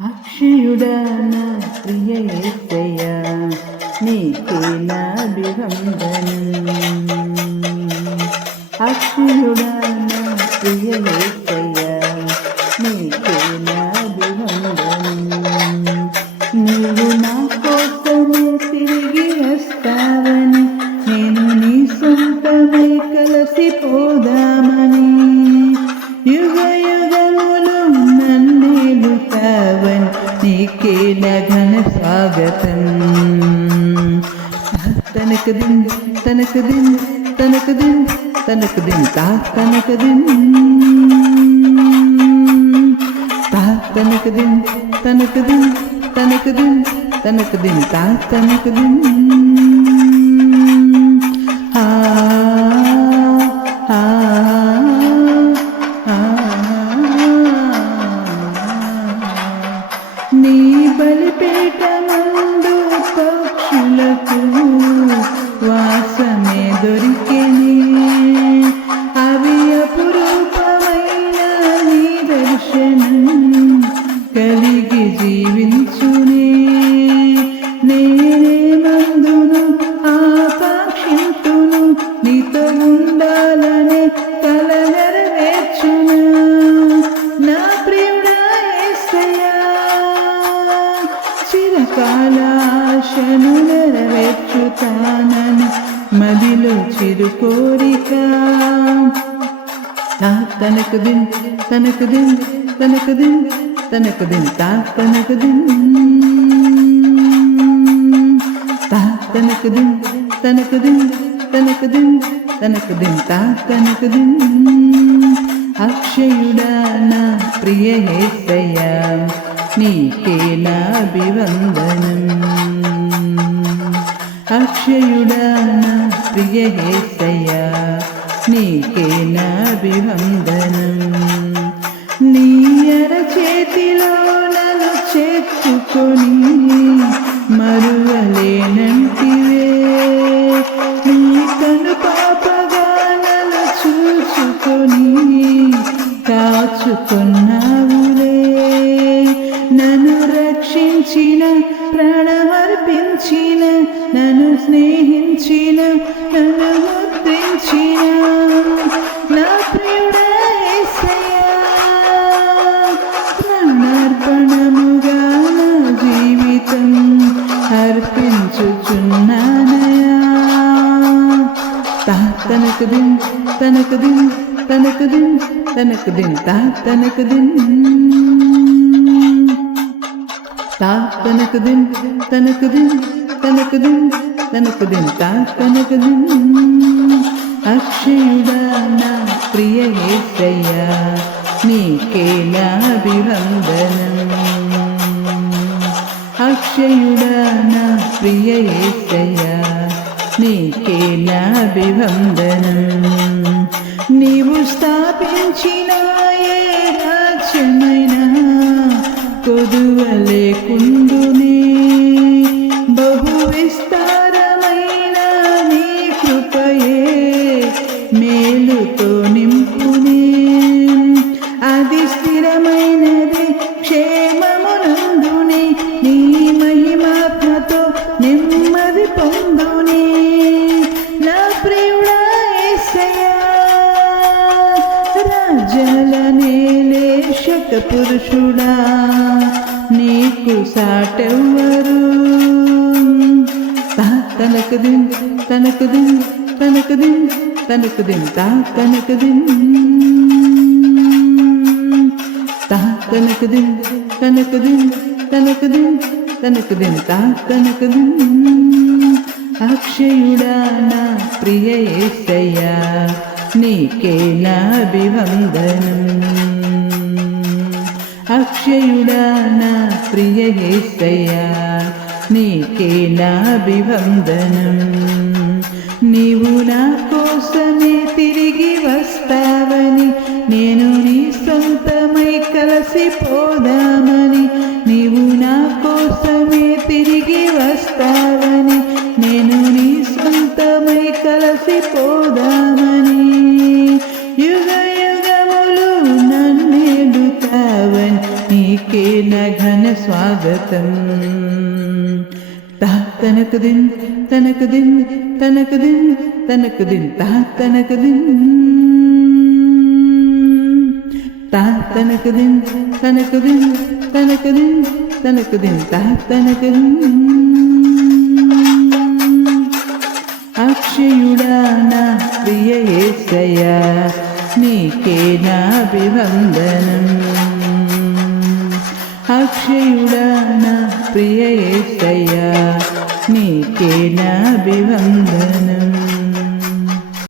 అక్షయుడా నా ప్రియ యేసయ్యా నీకే నా అభివందనం. అక్షయుడా నా ప్రియ యేసయ్యా నీకే నా అభివందనం. నీవు నా కోసమే తిరిగి వస్తావని, నేను నీ సొంతమై కలిసిపోదామని, యుగ యుగములు నన్నేలుతావని నీకే నా ఘన స్వాగతం. తనకదిన్ తనకదిన్ తనకదిన్ తనకదిన్ తా తనకదిన్ తా తనకదిన్ తనకదిన్ తనకదిన్ తనకదిన్ తా తనకదిన్. ఆ ఆ నీ బలిపీఠ నందు పక్షులకు వాసమే దొరికెనే, అవి అపురూపమైన నీ దర్శనం కలిగి జీవించునే. నేనే మందును ఆకాంక్షింతును, నీతో ఉండాలనే కల నెరవేర్చునా. నా ప్రియుడా యేసయ్యా చిరకాలాశను నెరవేర్చుతానని మదిలో చిరు కోరిక. తనకదిన్ తనకదిన్ తనకదిన్ తనకదిన్ తా తనకదిన్ తా తనకదిన్ తనకదిన్ తనకదిన్ తనకదిన్ తా తనకదిన్. అక్షయుడా నా ప్రియ యేసయ్యా నీకే నా అభివందనం. అక్షయుడా నా ప్రియ యేసయ్యా నీకే నా అభివందనం. నీ అరచేతిలో నన్ను చేర్చుకొని మరువలేనంటివే, నీ కను పాపగా నన్ను చూచుకొని కాచుకున్నావులే. నన్ను రక్షించిన, ప్రాణమర్పించిన, నన్ను స్నేహించిన, నన్ను ముద్రించిన నా ప్రియుడా యేసయ్యా, ప్రాణార్పణముగా నా జీవితం అర్పించుచున్నానయా. తా తనకదిన్ తనకదిన్ తనకదిన్ తనకదిన్ తా తనకదిన్ తా తనకదిన్ తనకదిన్ తనకదిన్ తనకదిన్ తా తనకదిన్. అక్షయుడా నా ప్రియ యేసయ్యా నీకే నా అభివందనం. అక్షయుడా నా ప్రియ యేసయ్యా నీకే నా అభివందనం. నీవు స్థాపించిన ఏ రాజ్యమైనా కొదువలేకుండునే, బహు విస్తారమైన నీ కృపయే మేలుతో నింపునే. అది స్థిరమైనది క్షేమమునందునే, నీ మహిమాత్మతో నెమ్మది పొందునే. నా ప్రియుడా యేసయ్యా రాజ్యాల నేలేశక పురుషుడా నీకు సాటెవ్వరు. తా తనకదిన్ తనకదిన్ తనకదిన్ తనకదిన్ తా తనకదిన్ తా తనకదిన్ తనకదిన్ తనకదిన్ తనకదిన్ తా తనకదిన్. అక్షయుడా నా ప్రియ యేసయ్యా నీకే నా అభివందనం. అక్షయుడా నా ప్రియ యేసయ్యా నీకే నా అభివందనం. నీవు నా కోసమే తిరిగి వస్తావని, నేను నీ సొంతమై కలిసిపోదామని, నీవు నా కోసమే తిరిగి వస్తావని, నేను నీ సొంతమై కలిసిపోదామని, యుగ యుగములు నన్నేలుతావని నీకే నీకే నా ఘన స్వాగతం. తనకదిన్ తనకదిన్ తనకదిన్ తనకదిన్ తనకదిన్ తనకదిన్ తనకదిన్ తనకదిన్ తనకదిన్ తనకదిన్. అక్షయుడా నా ప్రియ యేసయ్యా నీకే నా అభివందనం. అక్షయుడా నా ప్రియ యేసయ్యా నీకే నా అభివందనం.